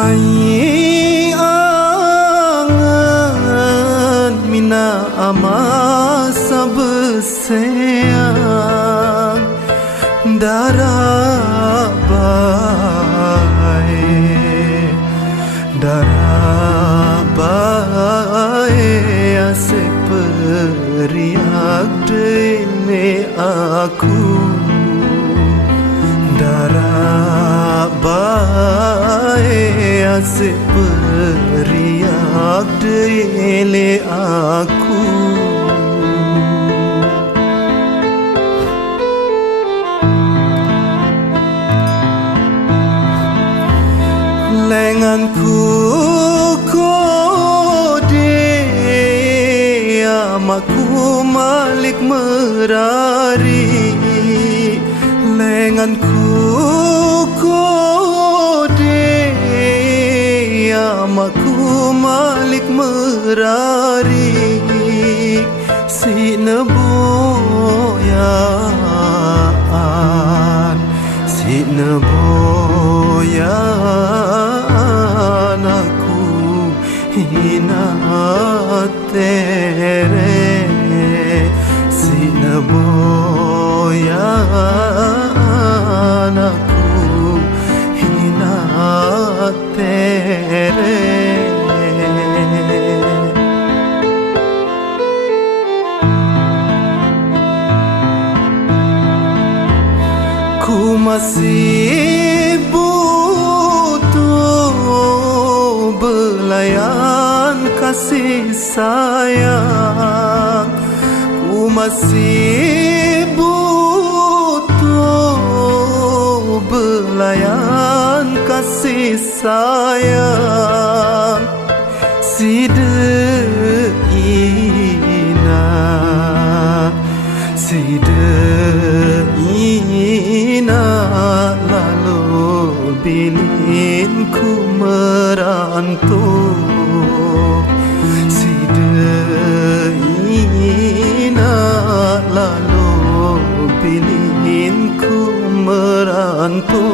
Ai angan mina ama sabseang darabai ase periak dene aku darabai ase periak dene aku lenganku kode amaku malik merari lenganku kode amaku malik merari si neboyan si neboyan aku hina tere si neboyan aku hina tere ku masih butuh belayan kasih sayang ku masih butuh belayan kasih sayang si deina lalu bilin ku merantau si deina lalu bilin ku merantau